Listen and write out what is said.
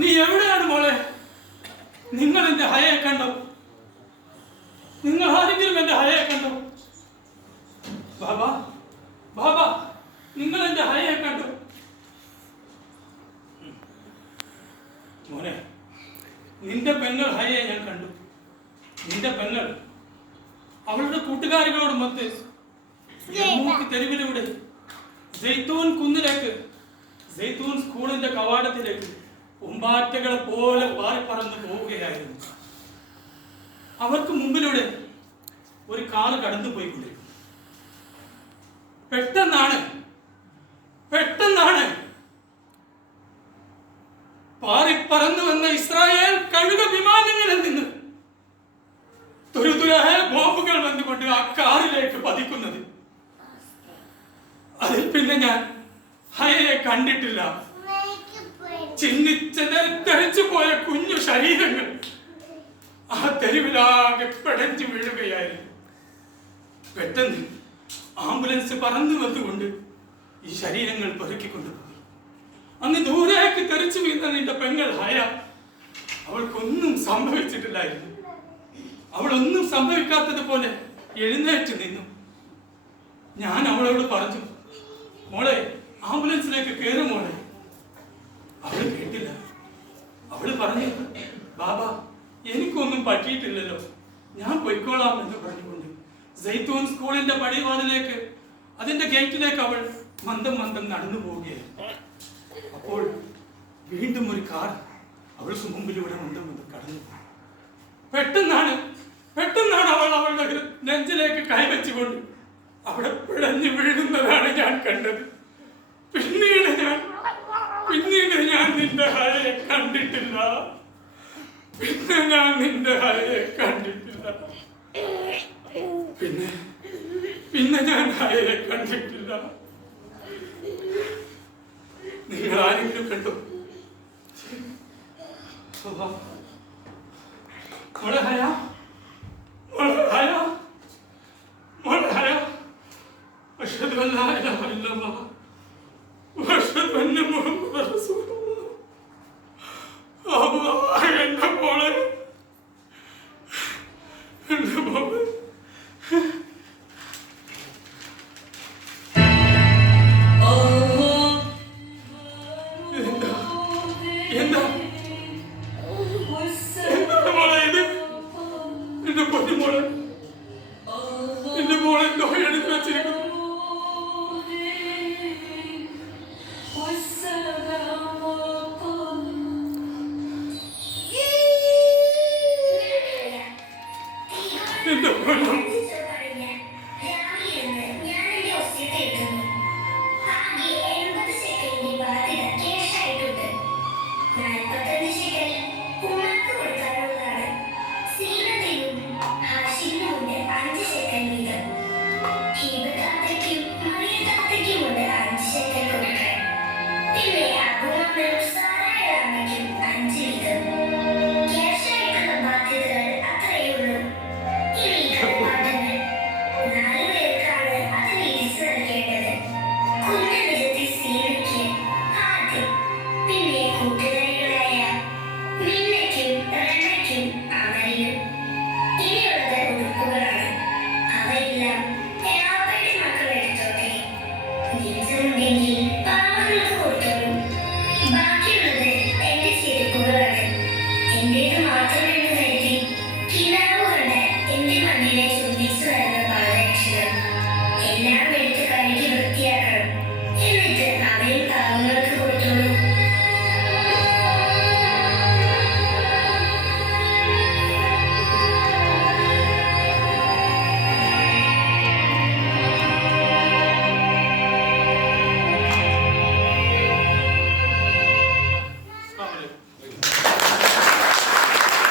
നീ എവിടെയാണ് മോളെ? നിങ്ങൾ എന്റെ ഹയയെ കണ്ടോ? നിങ്ങൾ ആരെങ്കിലും എന്റെ ഹയയെ കണ്ടോ? ബാബ ബാബ നിങ്ങൾ എന്റെ ഹയയെ കണ്ടോ? മോനെ നിന്റെ പെങ്ങൾ ഹയയെ ഞാൻ കണ്ടു. നിന്റെ പെങ്ങൾ അവളുടെ കൂട്ടുകാരികളോടുമൊത്ത് മൂക്ക് തെരുവിലൂടെ ജെയ്ത്തൂൻ കുന്നിലേക്ക് ജെയ്ത്തൂൻ സ്കൂളിന്റെ കവാടത്തിലേക്ക്. ഉമ്പാറ്റകളെ പോലെ പാറിപ്പറന്ന് പോവുകയായിരുന്നു. അവർക്ക് മുമ്പിലൂടെ ഒരു കാൽ കടന്നു പോയിക്കൊണ്ടിരുന്നു പെട്ടെന്നാണ് പെട്ടെന്നാണ് പാറിപ്പറന്നു വന്ന ഇസ്രായേൽ കഴുക വിമാനങ്ങളിൽ നിന്ന് തുരുതുരായ ബോംബുകൾ വന്നുകൊണ്ട് ആ കാറിലേക്ക് പതിക്കുന്നത്. അതിൽ പിന്നെ ഞാൻ ഹയയെ കണ്ടിട്ടില്ല. ചിന്നിച്ചതരിച്ചു പോയ കുഞ്ഞു ശരീരങ്ങൾ ആ തെരുവിലാകെ പെടഞ്ഞു വീഴുകയായിരുന്നു. പെട്ടെന്ന് ആംബുലൻസ് പറന്നു വന്നുകൊണ്ട് ഈ ശരീരങ്ങൾ പെറുക്കിക്കൊണ്ടുപോയി അങ്ങ് ദൂരേക്ക് തെറിച്ചു വീഴുന്ന നിന്റെ പെങ്ങൾ ഹയ അവൾക്കൊന്നും സംഭവിച്ചിട്ടില്ലായിരുന്നു. അവളൊന്നും സംഭവിക്കാത്തതുപോലെ എഴുന്നേറ്റ് നിന്നു. ഞാൻ അവളോട് പറഞ്ഞു മോളെ ആംബുലൻസിലേക്ക് കയറും മോളെ. അവൾ കേട്ടില്ല. അവൾ പറഞ്ഞു ബാബ എനിക്കൊന്നും പറ്റിയിട്ടില്ലല്ലോ. ഞാൻ പൊയ്ക്കോളാം എന്ന് പറഞ്ഞുകൊണ്ട് ജയ്ത്തൂൻ സ്കൂളിന്റെ പടിവാതിലേക്ക് അതിന്റെ ഗേറ്റിലേക്ക് അവൾ മന്ദം മന്ദം നടന്നു പോവുകയായിരുന്നു അപ്പോൾ വീണ്ടും ഒരു കാർ അവൾക്ക് മുമ്പിലൂടെ മന്ദം മന്ദം കടന്നു. പെട്ടെന്നാണ് പെട്ടെന്നാണ് അവൾ അവളുടെ നെഞ്ചിലേക്ക് കൈവച്ചുകൊണ്ട് അവിടെ പിഴഞ്ഞു വീഴുന്നതാണ് ഞാൻ കണ്ടത് പിന്നീട് ഞാൻ പിന്നീട് ഞാൻ നിന്റെ ഹരയെ കണ്ടിട്ടില്ല പിന്നെ ഞാൻ നിന്റെ ഹരയെ കണ്ടിട്ടില്ല. പിന്നെ പിന്നെ ഞാൻ ഹരയെ കണ്ടിട്ടില്ല. നിങ്ങൾ ആരെങ്കിലും കണ്ടോ? മോളെ ഹയ. മോളെ ഹയ. മോളെ ഹയ. അഷ്ഹദു അൻ ലാ ഇലാഹ ഇല്ലല്ലാഹ് വഅഷ്ഹദു എന്റെ